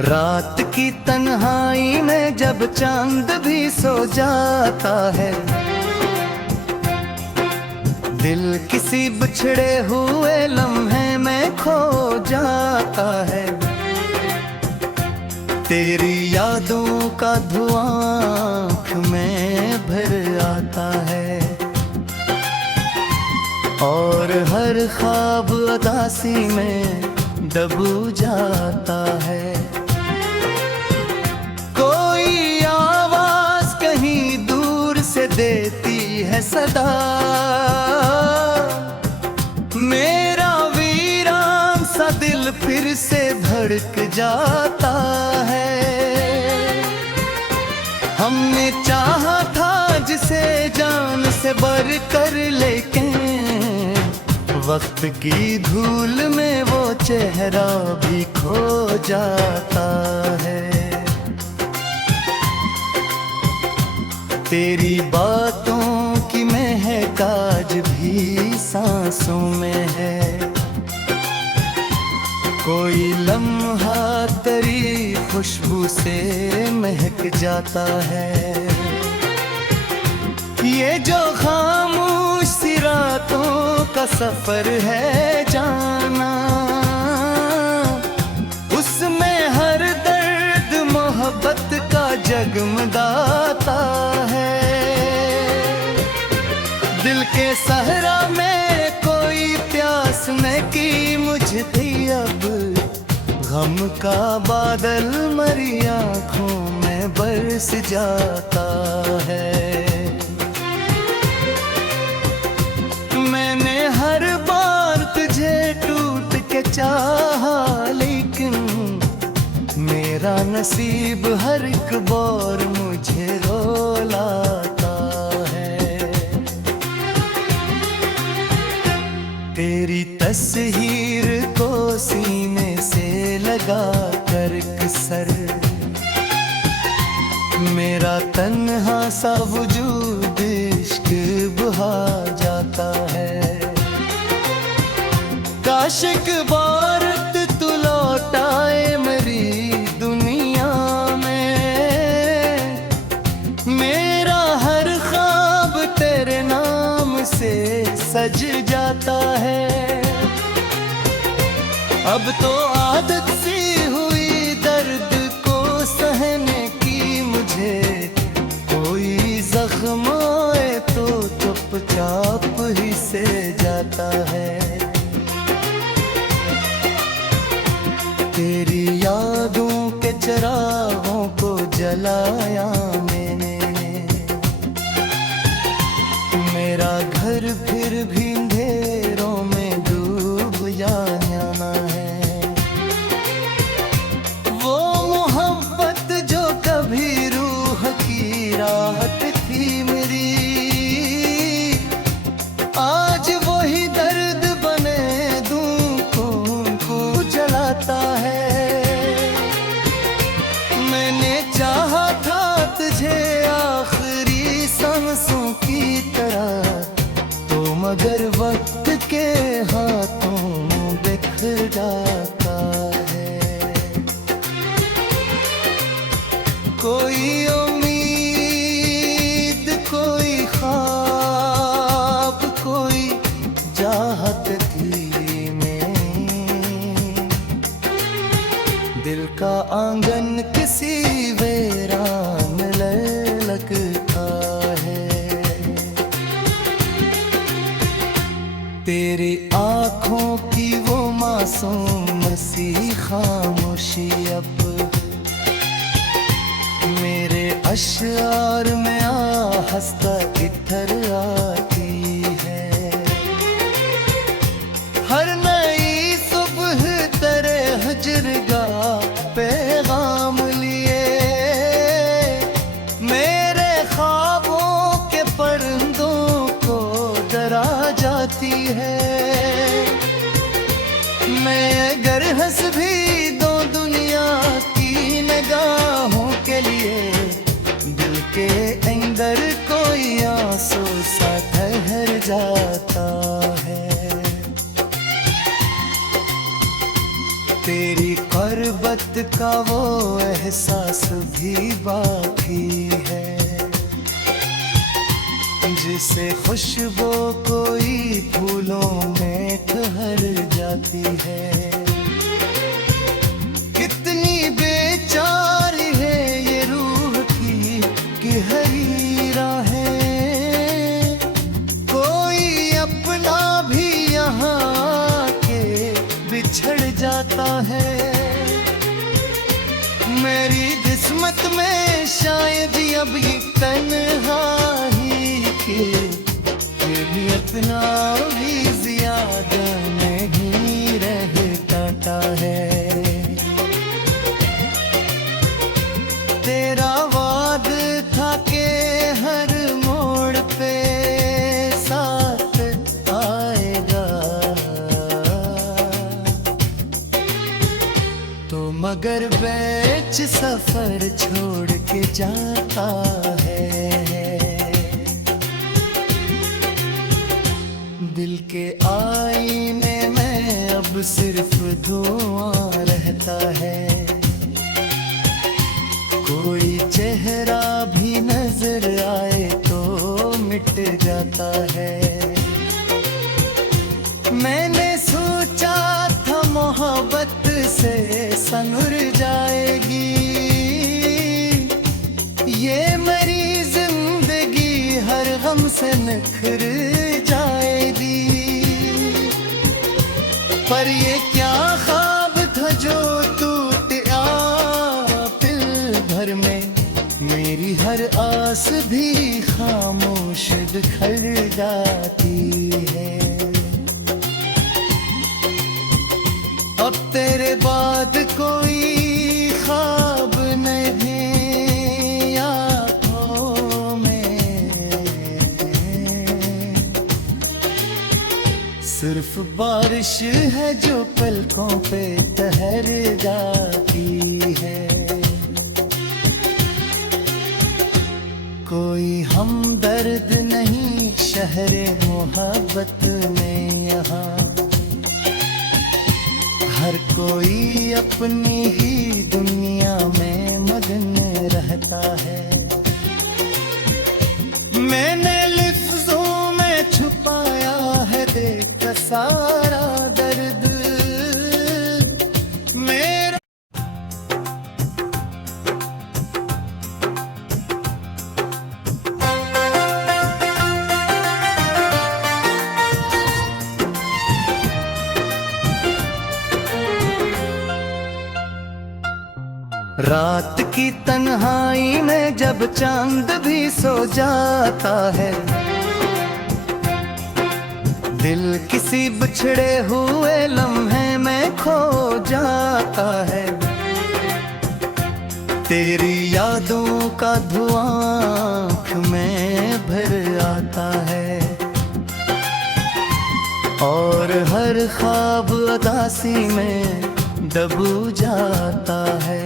रात की तन्हाई में जब चांद भी सो जाता है, दिल किसी बिछड़े हुए लम्हे में खो जाता है। तेरी यादों का धुआं आँख में भर आता है और हर ख्वाब उदासी में दब जाता है। कोई आवाज कहीं दूर से देती है सदा, मेरा वीरान सा दिल फिर से धड़क जाता है। हमने चाहा था जिसे जान से बढ़कर, लेकिन वक्त की धूल में वो चेहरा भी खो जाता है। तेरी बातों की महक आज भी सांसों में है, कोई लम्हा तेरी खुशबू से महक जाता है। ये जो खामोश सी रातों का सफर है जाना, उसमें हर दर्द मोहब्बत का जगमगाता है। दिल के सहरा में कोई प्यास न की मुझे थी, अब गम का बादल मरी आँखों में बरस जाता है। मैंने हर बार तुझे टूट के चाहा, लेकिन मेरा नसीब हर एक बार मुझे रुलाता है। तेरी तस्वीर को सीने से लगा कर सर, मेरा तन्हा सा वजूद इश्क बहा जाता है। काश एक बार तू लौटाए मेरी दुनिया में, मेरा हर ख्वाब तेरे नाम से सज जाता है। अब तो आदत सी हुई दर्द को सहने की मुझे, कोई जख्म आए तो चुपचाप ही से जाता है। तेरी यादों के चिरागों को जलाया मैंने, मेरा घर फिर भी अंधेरों में डूब जाना है। वो मोहब्बत जो कभी रूह की राहत थी मेरी, आज वही दर्द बने दूं खून को जलाता है। मैंने चाहा था तुझे आखिरी सांसों की तरह, तो मगर वक्त के हाथों बिखर जाता है। कोई उम्मीद, कोई ख्वाब, कोई चाहत थी में, दिल का आंगन किसी वीरान लगता है। तेरी आँखों की वो मासूम सी खामोशी अब मेरे अशआर में हंसता इधर आती है। हर नई सुबह तेरे हजरगाह पैगाम लिए, मेरे ख्वाबों के परिंदों को डरा जाती है। मैं अगर हंस भी दो दुनिया की निगाहों के लिए, दिल के अंदर कोई आंसू सा तेरी क़ुर्बत का वो एहसास भी बाकी है, जिसे खुशबू कोई फूलों में ठहर जाती है। कितनी बेचारी है ये रूह की कि हरी राहें, कोई अपना भी यहाँ के बिछड़ जाता है। मेरी किस्मत में शायद अब ये तन्हाई की इतना भी ज्यादा नहीं रहता है। तेरा वाद था कि हर मोड़ पे साथ आएगा, तो मगर बेच सफर छोड़ के जाता है। दिल के आईने में अब सिर्फ धुआं रहता है, कोई चेहरा भी नजर आए तो मिट जाता है। मैंने सोचा था मोहब्बत से सनुर जाएगी, ये मेरी जिंदगी हर गम से निखर जाएगी। पर ये क्या ख्वाब था जो टूटा पल भर में, मेरी हर आस भी खामोश बिखर जाती है। अब तेरे बाद कोई ख्वाब नहीं आँखों में, सिर्फ बारिश है जो पलकों पे ठहर जाती है। कोई हमदर्द नहीं शहरे मोहब्बत में यहाँ, हर कोई अपनी ही दुनिया में मगन रहता है। मैंने लिफ्ज़ों में छुपाया है देख सारा दर्द मेरा। रात की तन्हाई में जब चांद भी सो जाता है, दिल किसी बिछड़े हुए लम्हे में खो जाता है। तेरी यादों का धुआं आँख में भर आता है, और हर ख्वाब उदासी में दब जाता है।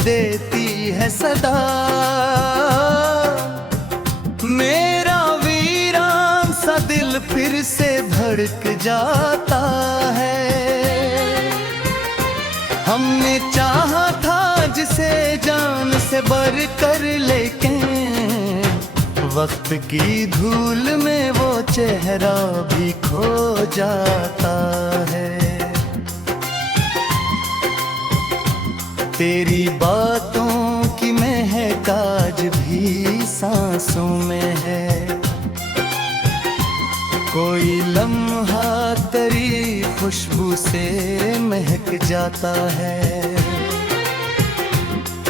देती है सदा मेरा वीरान सा दिल फिर से धड़क जाता है। हमने चाहा था जिसे जान से बढ़कर, लेकिन वक्त की धूल में वो चेहरा भी खो जाता है। तेरी बातों की महक आज भी सांसों में है, कोई लम्हा तेरी खुशबू से महक जाता है।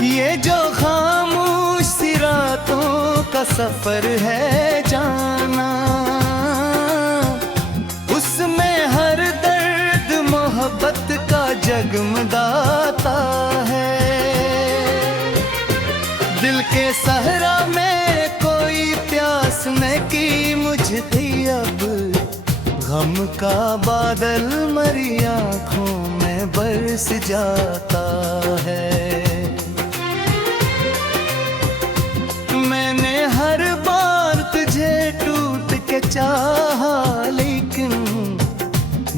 ये जो खामोश सी रातों का सफर है जाना, उसमें हर दर्द मोहब्बत का जगमगाता है। दिल के सहरा में कोई प्यास न की मुझे थी, अब गम का बादल मरी आँखों में बरस जाता है। मैंने हर बार तुझे टूट के चाहा, लेकिन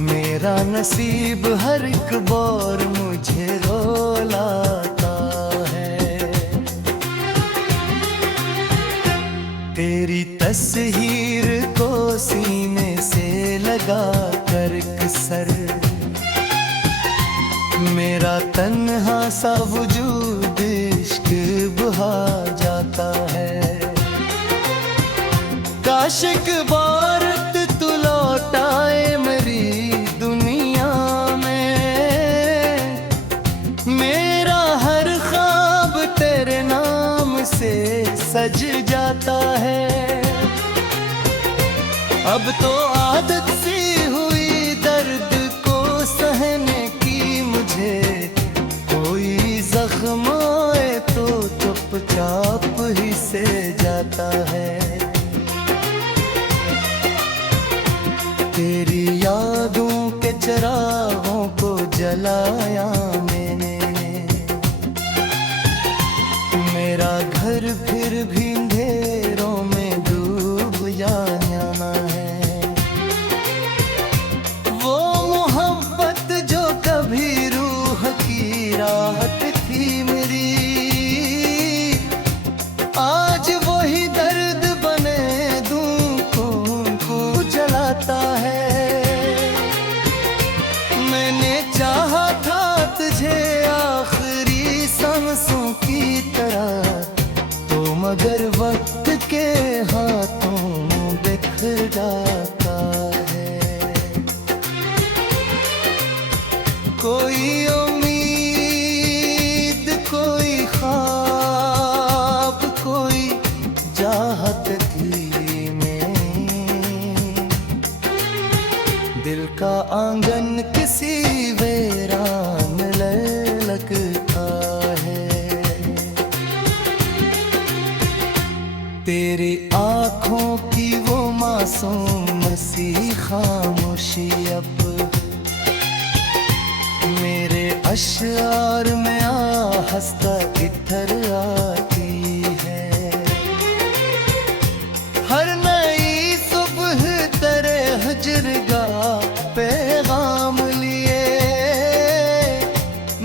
मेरा नसीब हर एक बार मुझे रुलाता है। तेरी तस्वीर को सीने से लगा कर सर, मेरा तन्हा सा वजूद इश्क बहा जाता है। काश एक बार तू लौटाए मेरी दुनिया में, मेरा हर ख्वाब तेरे नाम से सज जाता है। अब तो आदत सी हुई दर्द को सहने की मुझे, कोई जख्म आए तो चुपचाप ही से जाता है। तेरी यादों के चिरागों को जलाया मैंने, मेरा घर फिर भी अंधेरों में डूब जाना है। वो मोहब्बत जो कभी रूह की राहत थी मेरी, आज वही दर्द बने दूं खून को जलाता है। मैंने चाहा था तुझे आखिरी सांसों की तरह, तो मगर वक्त के हाथों बिखर जाता है। कोई उम्मीद, कोई ख्वाब, कोई चाहत थी में, दिल का आंगन किसी वीरान लगता है। तेरी आँखों की वो मासूम सी खामोशी अब मेरे अशआर में हंसता इधर आती है। हर नई सुबह तेरे हजरगाह पैगाम लिए,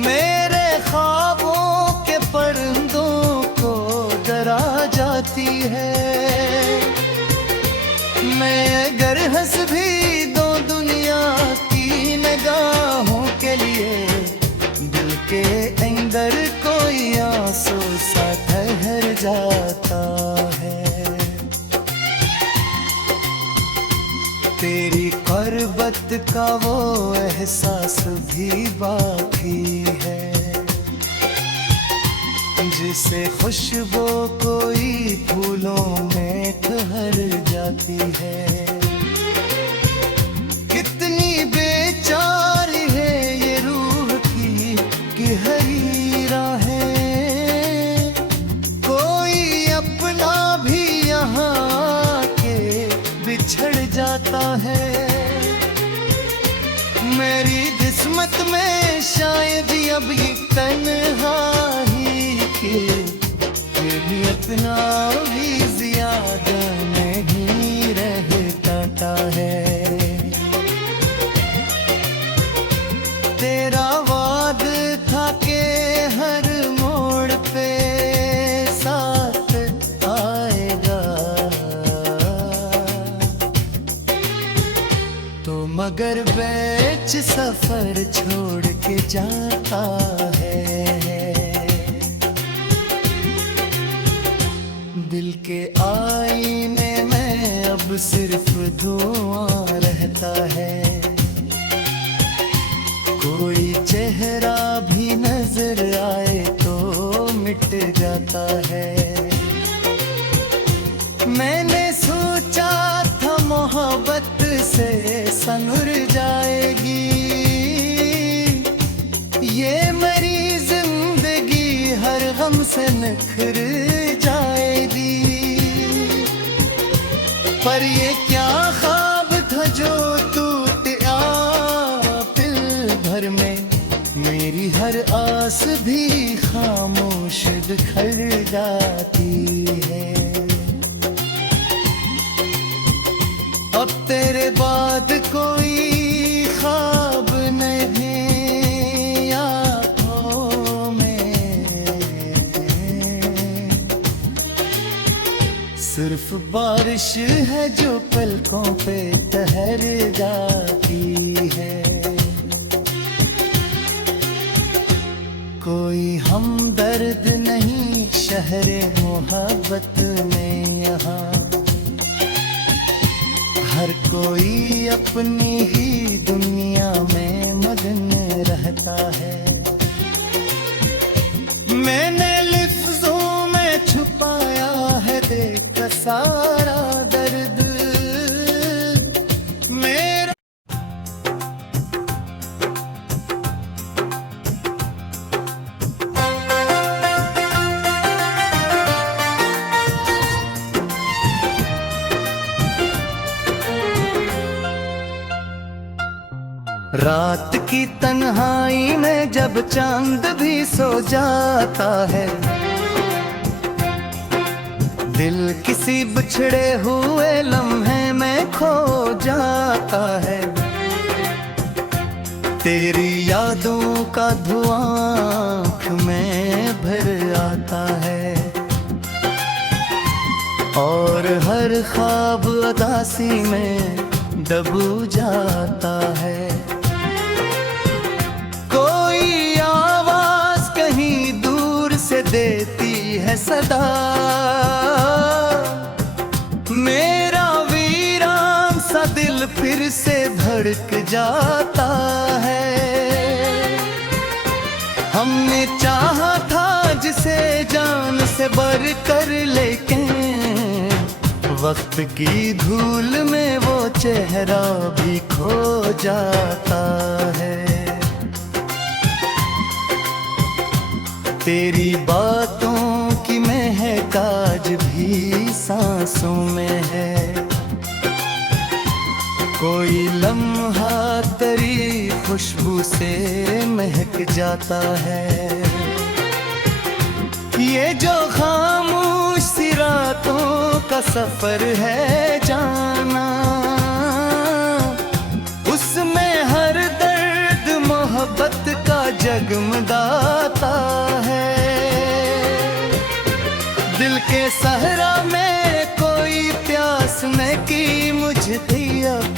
मेरे ख्वाबों के परिंदों को डरा जाती है। मैं अगर हंस भी दो दुनिया की निगाहों के लिए, दिल के अंदर कोई आंसू सा ठहर जाता है। तेरी क़ुर्बत का वो एहसास भी बाकी है, जिसे खुशबू कोई फूलों में ठहर जाती है। कितनी बेचारी है ये रूह की गहरी राहें, कोई अपना भी यहाँ के बिछड़ जाता है। मेरी किस्मत में शायद अब ये तन्हाई की इतना भी ज्यादा नहीं रहता है। तेरा वाद था कि हर मोड़ पे साथ आएगा, तो मगर बेच सफर छोड़ के जाता है। दिल के आईने में अब सिर्फ धुआं रहता है, कोई चेहरा भी नजर आए तो मिट जाता है। मैंने सोचा था मोहब्बत से सनुर जाएगी, ये मेरी जिंदगी हर गम से निखर जाएगी। पर ये क्या ख्वाब था जो टूट आया पल भर में, मेरी हर आस भी खामोश बिखर जाती है। अब तेरे बाद कोई ख्वाब नहीं आँखों में, सिर्फ बारिश है जो पलकों पे ठहर जाती है। कोई हमदर्द नहीं शहरे मोहब्बत में यहाँ, हर कोई अपनी ही दुनिया में मगन रहता है। मैंने लिफ्ज़ों में छुपाया है देख सारा दर्द मेरा। रात की तन्हाई में जब चांद भी सो जाता है, दिल किसी बिछड़े हुए लम्हे में खो जाता है। तेरी यादों का धुआं आँख में भर आता है, और हर ख्वाब उदासी में दब जाता है। कोई आवाज कहीं दूर से देती है सदा, मेरा वीरान सा दिल फिर से धड़क जाता है। हमने चाहा था जिसे जान से बढ़कर, लेकिन वक्त की धूल में वो चेहरा भी खो जाता है। तेरी बातों की महक आज भी सांसों में है, कोई लम्हा तेरी खुशबू से महक जाता है। ये जो खामोश सी रातों का सफर है जाना, उसमें हर दर्द मोहब्बत का जगमगाता है। दिल के सहरा में कोई प्यास न की मुझे थी, अब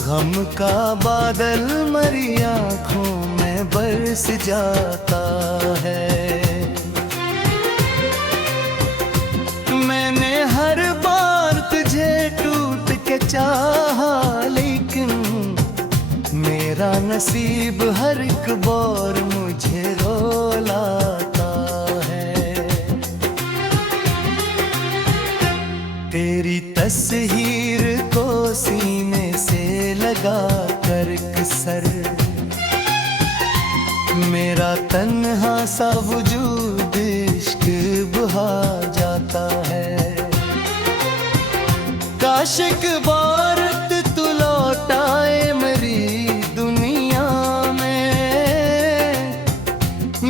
गम का बादल मरी आँखों में बरस जाता है। मैंने हर बार तुझे टूट के चाहा, लेकिन मेरा नसीब हर एक बार मुझे रुलाता है। तेरी तस्वीर को सीने से लगा कर सर, मेरा तन्हा सा वजूद इश्क बहा जाता है। काश एक बार तू लौट आए मेरी दुनिया में,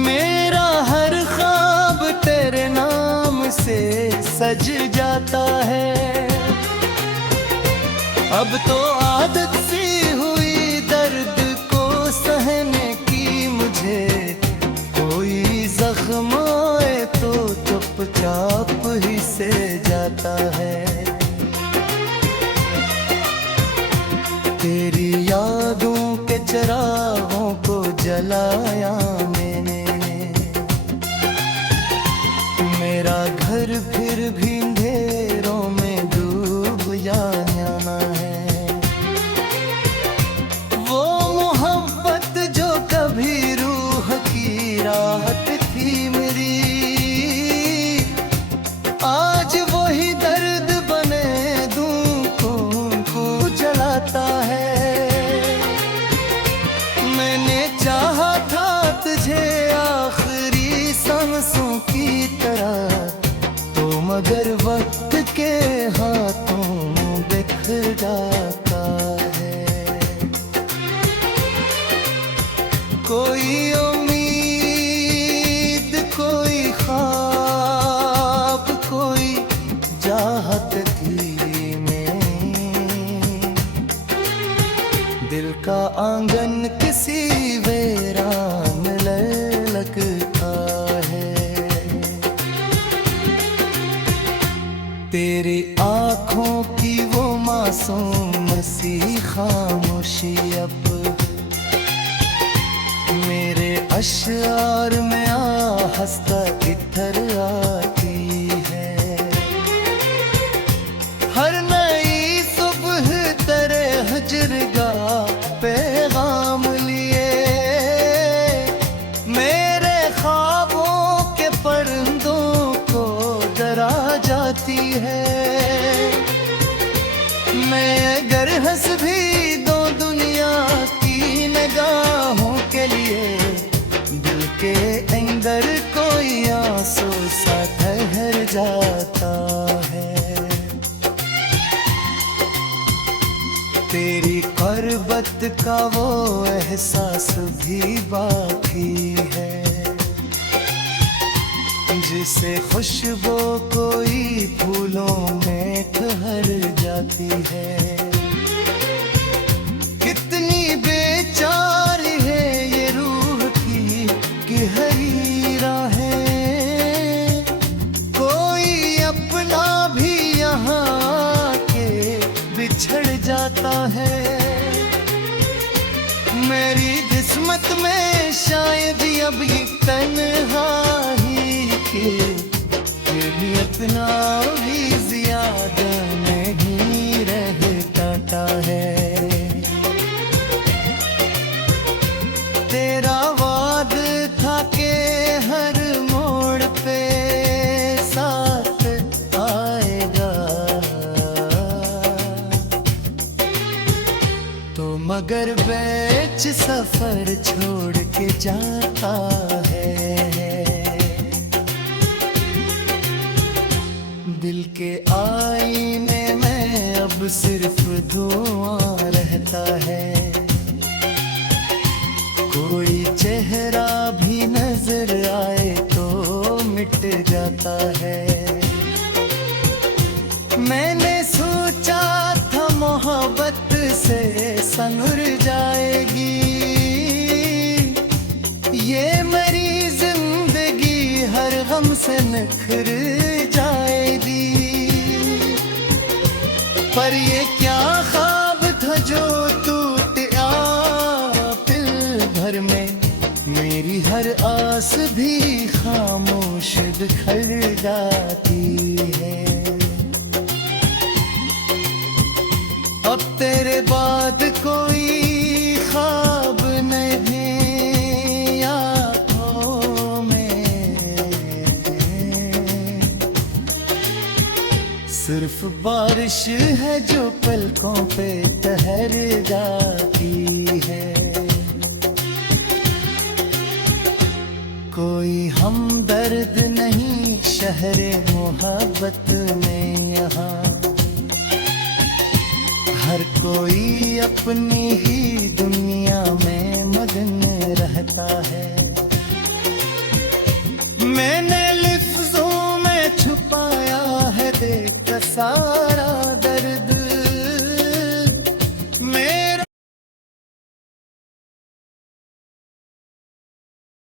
मेरा हर ख्वाब तेरे नाम से सज जाता है। अब तो आदत सी हुई दर्द को सहने की मुझे, कोई जख्म आए तो चुपचाप ही से जाता है। तेरी यादों के चिरागों को जलाया मैंने, मेरा घर फिर भी अंधेरों में डूब जाना है। वो मोहब्बत जो कभी रूह की राहत थी मेरी, आज वही दर्द बने दूं खून को जलाता है। मैंने चाहा था तुझे आखिरी सांसों की तरह, तो मगर दिल का आंगन किसी वीरान लगता है। तेरी आंखों की वो मासूम सी खामोशी अब मेरे अशआर में हंसता इधर आती है। हर नई सुबह तेरे हजर का पैगाम लिए मेरे ख्वाबों के परिंदों को डरा जाती है। मैं अगर हंस भी दो दुनिया की निगाहों के लिए, दिल के अंदर कोई आंसू सा ठहर जाता है। तेरी क़ुर्बत का वो एहसास भी बाकी है, जिसे खुशबू कोई फूलों में ठहर जाती है। कितनी बेचारी है ये रूह की कि हरी राहें, कोई अपना भी यहाँ के बिछड़ जाता है। मेरी किस्मत में शायद अब ये तन्हाई की इतना भी ज्यादा नहीं रहता है। तेरा वाद था कि हर मोड़ पे साथ आएगा, तो मगर बेच सफर छोड़ के जाता है। दिल के आईने में अब सिर्फ धुआं रहता है, कोई चेहरा भी नजर आए तो मिट जाता है। मैंने सोचा था मोहब्बत से संवर जाएगी ये मेरी जिंदगी, हर गम से निखर जाएगी। पर ये क्या ख्वाब था जो टूटा पल भर में, मेरी हर आस भी खामोश बिखर जाती है। अब तेरे बाद कोई ख्वाब नहीं आँखों में, सिर्फ बारिश है जो पलकों पे ठहर जाती है। कोई हमदर्द नहीं शहरे मोहब्बत में यहाँ, हर कोई अपनी ही